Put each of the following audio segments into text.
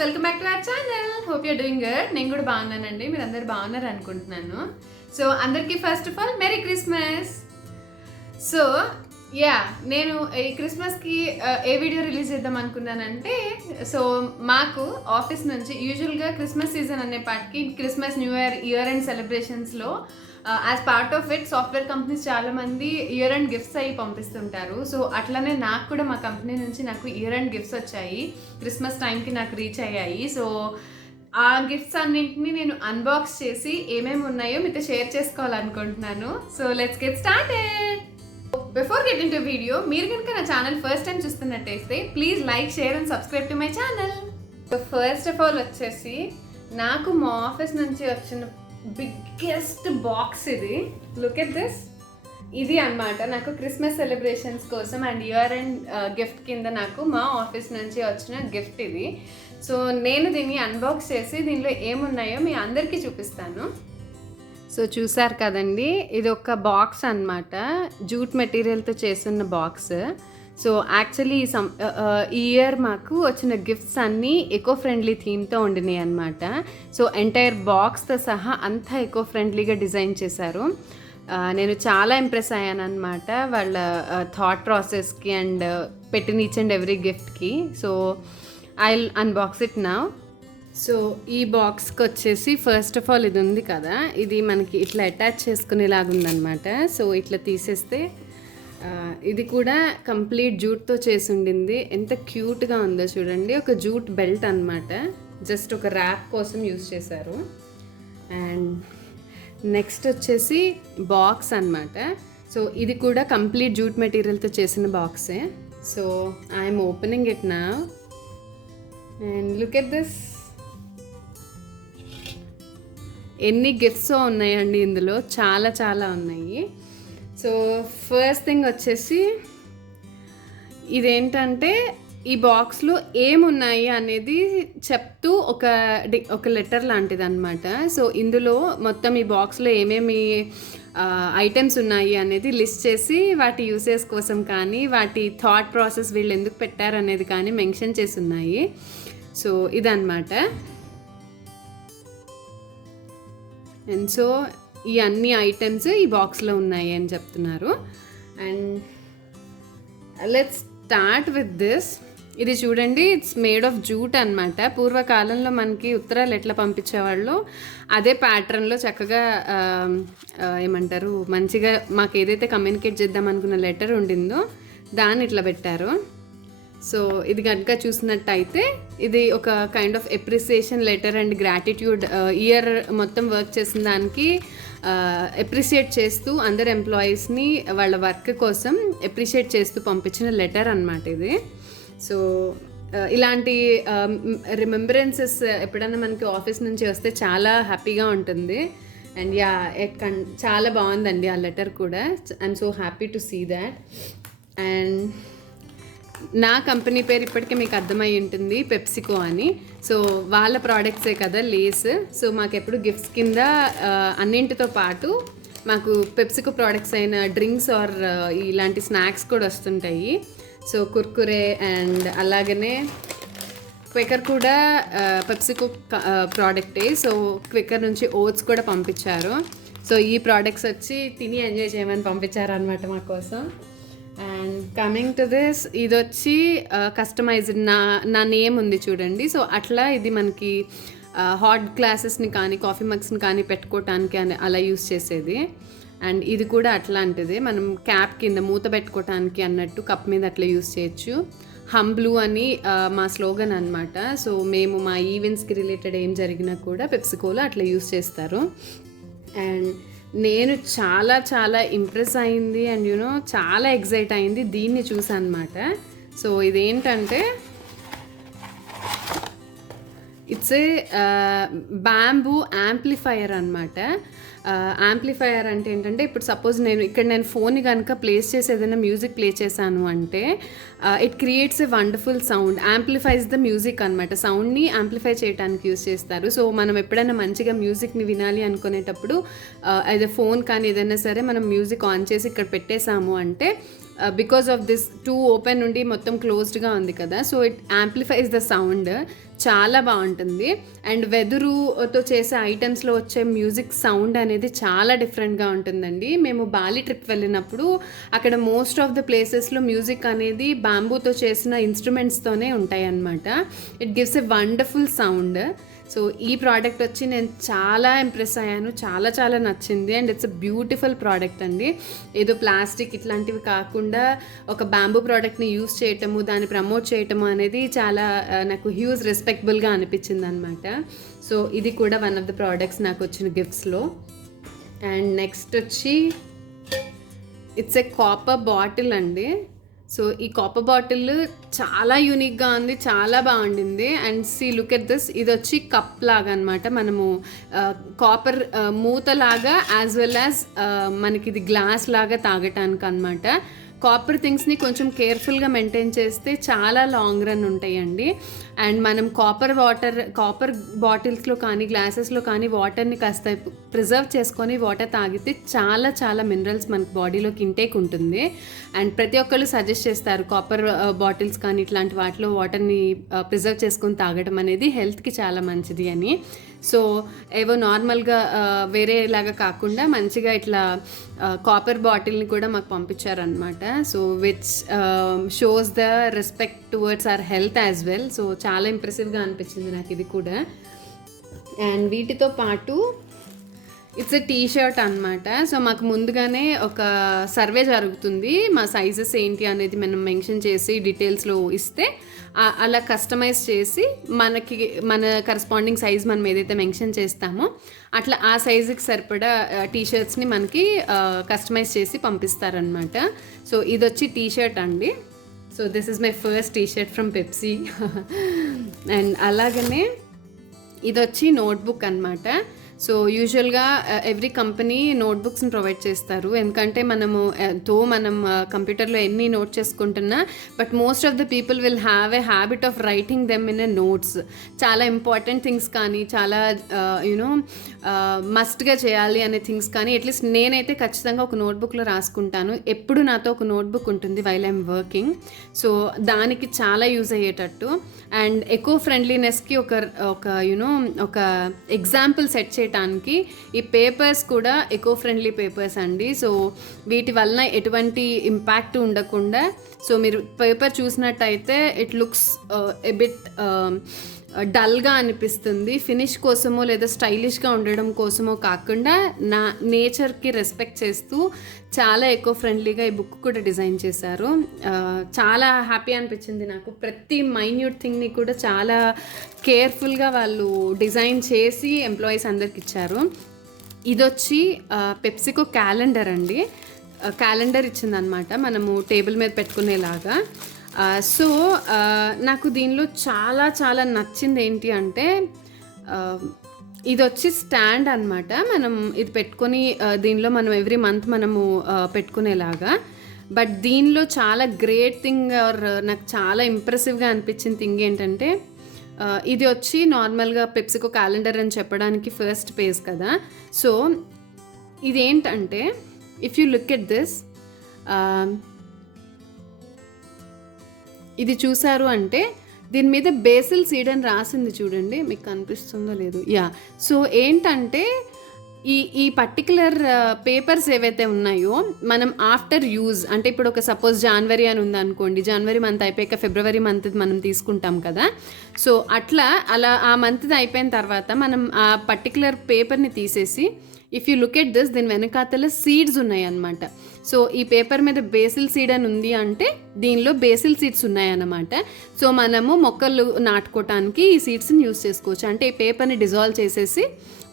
Welcome back to our channel. Hope you're doing good. నేను కూడా బాగున్నానండి, మీరు అందరు బాగున్నారు అనుకుంటున్నాను. సో అందరికీ first of all merry Christmas. So నేను ఈ క్రిస్మస్కి ఏ వీడియో రిలీజ్ చేద్దాం అనుకున్నానంటే, సో మాకు ఆఫీస్ నుంచి యూజువల్గా క్రిస్మస్ సీజన్ అనే పాటికి క్రిస్మస్ న్యూ ఇయర్ అండ్ సెలబ్రేషన్స్లో as part of it software companies చాలామంది ఇయర్ అండ్ గిఫ్ట్స్ అవి పంపిస్తుంటారు. సో అట్లనే నాకు కూడా మా కంపెనీ నుంచి నాకు ఇయర్ అండ్ గిఫ్ట్స్ వచ్చాయి, క్రిస్మస్ టైంకి నాకు రీచ్ అయ్యాయి. సో ఆ గిఫ్ట్స్ అన్నింటినీ నేను అన్బాక్స్ చేసి ఏమేమి ఉన్నాయో మీతో షేర్ చేసుకోవాలనుకుంటున్నాను. So let's get started. Before get in to video, మీరు కనుక నా ఛానల్ ఫస్ట్ టైం చూస్తున్నట్టయితే please like, share and subscribe to my channel. So first of all వచ్చేసి నాకు మా ఆఫీస్ నుంచి వచ్చిన బిగ్గెస్ట్ బాక్స్ ఇది. Look at this. ఇది అన్నమాట నాకు క్రిస్మస్ సెలబ్రేషన్స్ కోసం అండ్ ఇయర్ అండ్ గిఫ్ట్ కింద నాకు మా ఆఫీస్ నుంచి వచ్చిన గిఫ్ట్ ఇది. సో నేను దీన్ని అన్బాక్స్ చేసి దీనిలో ఏమున్నాయో మీ అందరికీ చూపిస్తాను. సో చూసారు కదండి, ఇది ఒక బాక్స్ అన్నమాట, జూట్ మెటీరియల్తో చేస్తున్న బాక్స్. సో యాక్చువల్లీ ఈ ఇయర్ మాకు వచ్చిన గిఫ్ట్స్ అన్నీ ఎకో ఫ్రెండ్లీ థీమ్తో ఉండినాయి అనమాట. సో ఎంటైర్ బాక్స్తో సహా అంతా ఎకో ఫ్రెండ్లీగా డిజైన్ చేశారు. నేను చాలా ఇంప్రెస్ అయ్యాను అనమాట వాళ్ళ థాట్ ప్రాసెస్కి అండ్ పెట్టిన ఈచ్ అండ్ ఎవ్రీ గిఫ్ట్కి. So I will unbox it now. So ఈ బాక్స్కి వచ్చేసి ఫస్ట్ ఆఫ్ ఆల్ ఇది ఉంది కదా, ఇది మనకి ఇట్లా అటాచ్ చేసుకునేలాగా ఉందన్నమాట. సో ఇట్లా తీసేస్తే ఇది కూడా కంప్లీట్ జూట్తో చేసి ఉండింది. ఎంత క్యూట్గా ఉందో చూడండి. ఒక జూట్ బెల్ట్ అన్నమాట, జస్ట్ ఒక ర్యాప్ కోసం యూజ్ చేశారు. అండ్ నెక్స్ట్ వచ్చేసి బాక్స్ అన్నమాట. సో ఇది కూడా కంప్లీట్ జూట్ మెటీరియల్తో చేసిన బాక్సే. So I'm opening it now and look at this. ఎన్ని గిఫ్ట్స్ ఉన్నాయండి ఇందులో, చాలా చాలా ఉన్నాయి. సో ఫస్ట్ థింగ్ వచ్చేసి ఇదేంటంటే ఈ బాక్స్లో ఏమున్నాయి అనేది చెప్తూ ఒక లెటర్ లాంటిది అనమాట. సో ఇందులో మొత్తం ఈ బాక్స్లో ఏమేమి ఐటమ్స్ ఉన్నాయి అనేది లిస్ట్ చేసి వాటి యూసేజ్ కోసం కానీ వాటి థాట్ ప్రాసెస్ వీళ్ళు ఎందుకు పెట్టారు అనేది కానీ మెన్షన్ చేసి ఉన్నాయి. సో ఇదన్నమాట. అండ్ సో ఈ అన్ని ఐటమ్స్ ఈ బాక్స్లో ఉన్నాయి అని చెప్తున్నారు. And let's start with this. ఇది చూడండి, ఇట్స్ మేడ్ ఆఫ్ జూట్ అనమాట. పూర్వకాలంలో మనకి ఉత్తరాలు ఎట్లా పంపించేవాళ్ళు అదే ప్యాటర్న్లో చక్కగా ఏమంటారు మంచిగా మాకు ఏదైతే కమ్యూనికేట్ చేద్దాం అనుకున్న లెటర్ ఉండిందో దాన్ని ఇట్లా పెట్టారు. సో ఇది కనుక చూసినట్టయితే ఇది ఒక kind of appreciation letter and gratitude, year మొత్తం వర్క్ చేసిన దానికి ఎప్రిషియేట్ చేస్తూ అందరు ఎంప్లాయీస్ని వాళ్ళ వర్క్ కోసం ఎప్రిషియేట్ చేస్తూ పంపించిన లెటర్ అన్నమాట ఇది. సో ఇలాంటి రిమెంబరెన్సెస్ ఎప్పుడైనా మనకి ఆఫీస్ నుంచి వస్తే చాలా హ్యాపీగా ఉంటుంది. అండ్ చాలా బాగుందండి ఆ లెటర్ కూడా. I'm so happy to see that. And నా కంపెనీ పేరు ఇప్పటికే మీకు అర్థమై ఉంటుంది, పెప్సికో అని. సో వాళ్ళ ప్రోడక్ట్సే కదా లేస్. సో మాకు ఎప్పుడు గిఫ్ట్స్ కింద అన్నింటితో పాటు మాకు పెప్సికో ప్రోడక్ట్స్ అయిన డ్రింక్స్ ఆర్ ఇలాంటి స్నాక్స్ కూడా వస్తుంటాయి. సో కుర్కురే అండ్ అలాగనే క్వికర్ కూడా పెప్సికో ప్రోడక్టే. సో క్వికర్ నుంచి ఓట్స్ కూడా పంపించారు. సో ఈ ప్రోడక్ట్స్ వచ్చి తిని ఎంజాయ్ చేయమని పంపించారు అనమాట మా కోసం. అండ్ కమింగ్ టు దిస్, ఇది వచ్చి కస్టమైజ్డ్ నా నేమ్ ఉంది చూడండి. సో అట్లా ఇది మనకి హాట్ గ్లాసెస్ని కానీ కాఫీ మగ్స్ని కానీ పెట్టుకోవటానికి అని అలా యూస్ చేసేది. అండ్ ఇది కూడా అట్లాంటిది, మనం క్యాప్ కింద మూత పెట్టుకోవటానికి అన్నట్టు కప్ మీద అట్లా యూస్ చేయొచ్చు. హంబ్లూ అని మా స్లోగన్ అనమాట. సో మేము మా ఈవెంట్స్కి రిలేటెడ్ ఏం జరిగినా కూడా పెప్సికోలో అట్లా యూస్ చేస్తారు. అండ్ నేను చాలా చాలా ఇంప్రెస్ అయింది అండ్ చాలా ఎగ్జైట్ అయింది దీన్ని చూసి అనమాట. సో ఇదేంటంటే ఇట్స్ ఏ బ్యాంబూ యాంప్లిఫైయర్ అనమాట. యాంప్లిఫైయర్ అంటే ఏంటంటే, ఇప్పుడు సపోజ్ నేను ఫోన్ కనుక ప్లేస్ చేసి ఏదైనా మ్యూజిక్ ప్లే చేశాను అంటే it creates a wonderful sound, amplifies the music అనమాట. సౌండ్ని యాంప్లిఫై చేయడానికి యూజ్ చేస్తారు. సో మనం ఎప్పుడైనా మంచిగా మ్యూజిక్ని వినాలి అనుకునేటప్పుడు అదే ఫోన్ కానీ ఏదైనా సరే మనం మ్యూజిక్ ఆన్ చేసి ఇక్కడ పెట్టేసాము అంటే బికాస్ ఆఫ్ దిస్ 2 ఓపెన్ నుండి మొత్తం క్లోజ్డ్గా ఉంది కదా, so it amplifies the sound. చాలా బాగుంటుంది. అండ్ వెదురుతో చేసే ఐటమ్స్లో వచ్చే మ్యూజిక్ సౌండ్ అనేది చాలా డిఫరెంట్గా ఉంటుందండి. మేము బాలి ట్రిప్ వెళ్ళినప్పుడు అక్కడ మోస్ట్ ఆఫ్ ద ప్లేసెస్లో మ్యూజిక్ అనేది బాంబూతో చేసిన ఇన్స్ట్రుమెంట్స్తోనే ఉంటాయి అన్నమాట. It gives a wonderful sound. So ఈ ప్రోడక్ట్ వచ్చి నేను చాలా ఇంప్రెస్ అయ్యాను, చాలా చాలా నచ్చింది. And it's a beautiful product అండి. ఏదో ప్లాస్టిక్ ఇట్లాంటివి కాకుండా ఒక బ్యాంబూ ప్రోడక్ట్ని యూస్ చేయటము, దాన్ని ప్రమోట్ చేయటము అనేది చాలా నాకు హ్యూజ్ రెస్పెక్టబుల్గా అనిపించింది అనమాట. సో ఇది కూడా వన్ ఆఫ్ ద ప్రోడక్ట్స్ నాకు వచ్చిన గిఫ్ట్స్లో. అండ్ నెక్స్ట్ వచ్చి ఇట్స్ ఎ కాపర్ బాటిల్ అండి. సో ఈ కాపర్ బాటిల్ చాలా యూనిక్గా ఉంది, చాలా బాగుండింది. And see look at this, ఇది వచ్చి కప్ లాగా అనమాట. మనము కాపర్ మూతలాగా యాజ్ వెల్ యాజ్ మనకి ఇది గ్లాస్ లాగా తాగటానికి అనమాట. కాపర్ థింగ్స్ని కొంచెం కేర్ఫుల్గా మెయింటైన్ చేస్తే చాలా లాంగ్ రన్ ఉంటాయండి. అండ్ మనం కాపర్ బాటిల్స్లో కానీ గ్లాసెస్లో కానీ వాటర్ని కాస్త ప్రిజర్వ్ చేసుకొని వాటర్ తాగితే చాలా చాలా మినరల్స్ మనకు బాడీలోకి ఇంటేక్ ఉంటుంది. అండ్ ప్రతి ఒక్కళ్ళు సజెస్ట్ చేస్తారు కాపర్ బాటిల్స్ కానీ ఇట్లాంటి వాటిలో వాటర్ని ప్రిజర్వ్ చేసుకొని తాగడం అనేది హెల్త్కి చాలా మంచిది అని. సో ఏవో నార్మల్గా వేరేలాగా కాకుండా మంచిగా ఇట్లా కాపర్ బాటిల్ని కూడా మాకు పంపించారనమాట. So which shows the respect towards our health as well. So చాలా ఇంప్రెసివ్గా అనిపించింది నాకు ఇది కూడా. అండ్ వీటితో పాటు ఇట్స్ ఎ టీషర్ట్ అనమాట. సో మాకు ముందుగానే ఒక సర్వే జరుగుతుంది, మా సైజెస్ ఏంటి అనేది మనం మెన్షన్ చేసి డీటెయిల్స్లో ఇస్తే అలా కస్టమైజ్ చేసి మన కరస్పాండింగ్ సైజ్ మనం ఏదైతే మెన్షన్ చేస్తామో అట్లా ఆ సైజుకి సరిపడా టీషర్ట్స్ని మనకి కస్టమైజ్ చేసి పంపిస్తారనమాట. సో ఇది వచ్చి టీషర్ట్ అండి. So this is my first t-shirt from Pepsi. And అలాగనే ఇది వచ్చి నోట్బుక్ అనమాట. సో యూజువల్గా ఎవ్రీ కంపెనీ నోట్బుక్స్ని ప్రొవైడ్ చేస్తారు, ఎందుకంటే మనం కంప్యూటర్లో ఎన్ని నోట్ చేసుకుంటున్నా but most of the people will have a habit of writing them in a notes. చాలా ఇంపార్టెంట్ థింగ్స్ కానీ చాలా మస్ట్గా చేయాలి అనే థింగ్స్ కానీ అట్లీస్ట్ నేనైతే ఖచ్చితంగా ఒక నోట్బుక్లో రాసుకుంటాను. ఎప్పుడు నాతో ఒక నోట్బుక్ ఉంటుంది వైల్ ఐఎమ్ వర్కింగ్. సో దానికి చాలా యూజ్ అయ్యేటట్టు అండ్ ఎకో ఫ్రెండ్లీనెస్కి ఒక ఎగ్జాంపుల్ సెట్ చేయడానికి ఈ పేపర్స్ కూడా ఎకో ఫ్రెండ్లీ పేపర్స్ అండి. సో వీటి వలన ఎటువంటి ఇంపాక్ట్ ఉండకుండా, సో మీరు పేపర్ చూసినట్టయితే ఇట్ లుక్స్ ఎ బిట్ డల్గా అనిపిస్తుంది. ఫినిష్ కోసమో లేదా స్టైలిష్గా ఉండడం కోసమో కాకుండా నా నేచర్కి రెస్పెక్ట్ చేస్తూ చాలా ఎకో ఫ్రెండ్లీగా ఈ బుక్ కూడా డిజైన్ చేశారు. చాలా హ్యాపీ అనిపించింది నాకు. ప్రతి మైన్యూట్ థింగ్ని కూడా చాలా కేర్ఫుల్గా వాళ్ళు డిజైన్ చేసి ఎంప్లాయీస్ అందరికి ఇచ్చారు. ఇదొచ్చి పెప్సికో క్యాలెండర్ అండి. క్యాలెండర్ ఇచ్చిందనమాట మనము టేబుల్ మీద పెట్టుకునేలాగా. సో నాకు దీనిలో చాలా చాలా నచ్చింది ఏంటి అంటే ఇది వచ్చి స్టాండ్ అనమాట. మనం ఇది పెట్టుకొని దీనిలో మనం ఎవ్రీ మంత్ మనము పెట్టుకునేలాగా. బట్ దీనిలో చాలా గ్రేట్ థింగ్ ఆర్ నాకు చాలా ఇంప్రెసివ్గా అనిపించిన థింగ్ ఏంటంటే ఇది వచ్చి నార్మల్గా పెప్సికో క్యాలెండర్ అని చెప్పడానికి ఫస్ట్ పేజ్ కదా. సో ఇదేంటంటే if you look at this, ఇది చూసారు అంటే దీని మీద బేసిల్ సీడ్ అని రాసింది చూడండి, మీకు కనిపిస్తుందో లేదు. సో ఏంటంటే ఈ పర్టికులర్ పేపర్స్ ఏవైతే ఉన్నాయో మనం ఆఫ్టర్ యూజ్ అంటే ఇప్పుడు ఒక సపోజ్ జనవరి అని ఉందనుకోండి, జనవరి మంత్ అయిపోయాక ఫిబ్రవరి మంత్ మనం తీసుకుంటాం కదా. సో అలా ఆ మంత్ అయిపోయిన తర్వాత మనం ఆ పర్టికులర్ పేపర్ని తీసేసి if you look at this దీని వెనకాతల సీడ్స్ ఉన్నాయి అన్నమాట. సో ఈ పేపర్ మీద బేసిల్ సీడ్ అని ఉంది అంటే దీనిలో బేసిల్ సీడ్స్ ఉన్నాయన్నమాట. సో మనము మొక్కలు నాటుకోవటానికి ఈ సీడ్స్ని యూజ్ చేసుకోవచ్చు. అంటే ఈ పేపర్ని డిజాల్వ్ చేసేసి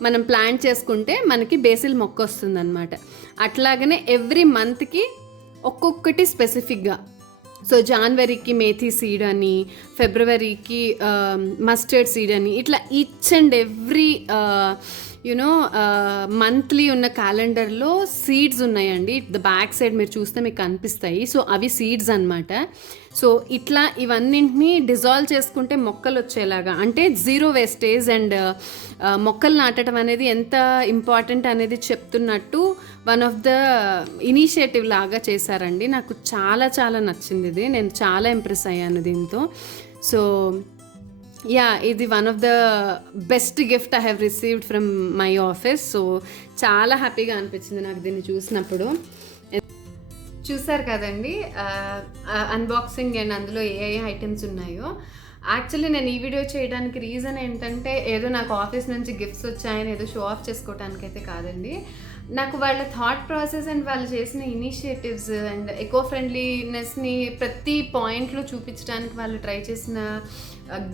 మనం ప్లాంట్ చేసుకుంటే మనకి బేసిల్ మొక్క వస్తుందన్నమాట. అట్లాగనే ఎవ్రీ మంత్కి ఒక్కొక్కటి స్పెసిఫిక్గా, సో జనవరికి మేథీ సీడ్ అని, ఫిబ్రవరికి మస్టర్డ్ సీడ్ అని, ఇట్లా each and every you know monthly ఉన్న క్యాలెండర్లో సీడ్స్ ఉన్నాయండి. ద బ్యాక్ సైడ్ మీరు చూస్తే మీకు కనిపిస్తాయి. సో అవి సీడ్స్ అనమాట. సో ఇట్లా ఇవన్నింటినీ డిజాల్వ్ చేసుకుంటే మొక్కలు వచ్చేలాగా, అంటే జీరో వేస్టేజ్ అండ్ మొక్కలు నాటడం అనేది ఎంత ఇంపార్టెంట్ అనేది చెప్తున్నట్టు వన్ ఆఫ్ ద ఇనిషియేటివ్ లాగా చేశారండి. నాకు చాలా చాలా నచ్చింది ఇది. నేను చాలా ఇంప్రెస్ అయ్యాను దీంతో. సో యా, ఇది one of the best gift I have received from my office. So చాలా హ్యాపీగా అనిపించింది నాకు దీన్ని చూసినప్పుడు. చూసారు కదండి అన్బాక్సింగ్ అండ్ అందులో ఏ ఐటమ్స్ ఉన్నాయో. యాక్చువల్లీ నేను ఈ వీడియో చేయడానికి రీజన్ ఏంటంటే ఏదో నాకు ఆఫీస్ నుంచి గిఫ్ట్స్ వచ్చాయని ఏదో షో ఆఫ్ చేసుకోవడానికి అయితే కాదండి. నాకు వాళ్ళ థాట్ ప్రాసెస్ అండ్ వాళ్ళు చేసిన ఇనిషియేటివ్స్ అండ్ ఎకో ఫ్రెండ్లీనెస్ని ప్రతి పాయింట్లో చూపించడానికి వాళ్ళు ట్రై చేసిన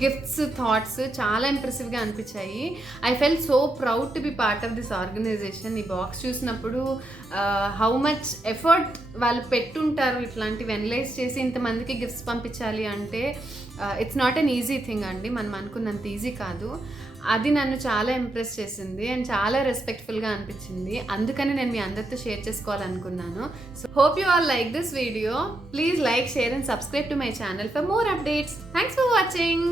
గిఫ్ట్స్, థాట్స్ చాలా ఇంప్రెసివ్గా అనిపించాయి. I felt so proud to be part of this organisation. ఈ బాక్స్ చూసినప్పుడు హౌ మచ్ ఎఫర్ట్ వాళ్ళు పెట్టుంటారు ఇట్లాంటివి అనలైజ్ చేసి ఇంతమందికి గిఫ్ట్స్ పంపించాలి అంటే. It's not an easy thing అండి, మనం అనుకున్నంత ఈజీ కాదు. అది నన్ను చాలా ఇంప్రెస్ చేసింది అండ్ చాలా రెస్పెక్ట్ఫుల్గా అనిపించింది. అందుకని నేను మీ అందరితో షేర్ చేసుకోవాలనుకున్నాను. So hope you all like this video. Please like, share and subscribe to my channel for more updates. Thanks for watching.